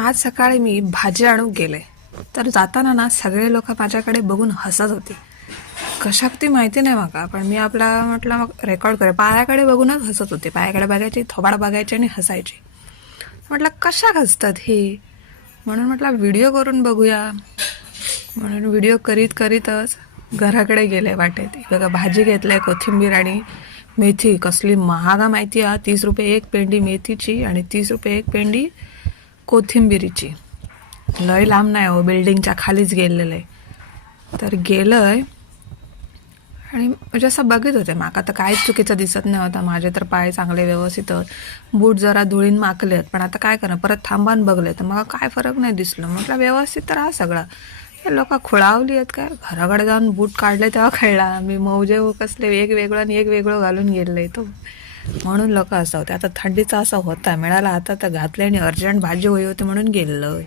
आज सकाळी मी भाजी आणून गेले तर जाताना ना सगळे लोक माझ्याकडे बघून हसत होते. कशाक ती माहिती नाही माका, पण मी आपला म्हटलं मग रेकॉर्ड करे, पायाकडे बघूनच हसत होते. पायाकडे बघायची, थोबाड बघायची आणि हसायची. म्हटलं कशाक हसतात ही, म्हणून म्हटलं व्हिडिओ करून बघूया. म्हणून व्हिडिओ करीत करीतच घराकडे गेले वाटेत. बघा भाजी घेतलंय, कोथिंबीर आणि मेथी. कसली महागा माहिती आहे, 30 रुपये एक पेंडी मेथीची आणि 30 रुपये एक पेंडी कोथिंबिरीची. लय लांब नाही हो, बिल्डिंगच्या खालीच गेलेलं आहे. तर गेलंय आणि म्हणजे असं बघत होते. माका तर काहीच चुकीचं दिसत नाही होता. माझे तर पाय चांगले व्यवस्थित, बूट जरा धुळीन माकलेत, पण आता काय करणार, परत थांबान बघले तर मला काय फरक नाही दिसलं. म्हटलं व्यवस्थित तर हा सगळा. हे लोक खुळावली आहेत काय, घराकडे जाऊन बूट काढले तेव्हा कळला मी मौजे कसले वेगवेगळं आणि एक वेगळं घालून गेले तो. म्हणून लोक असं होते. आता थंडीचा असं होता, मिळाला आता तर घातले आणि अर्जंट भाजी होई होती म्हणून गेलं.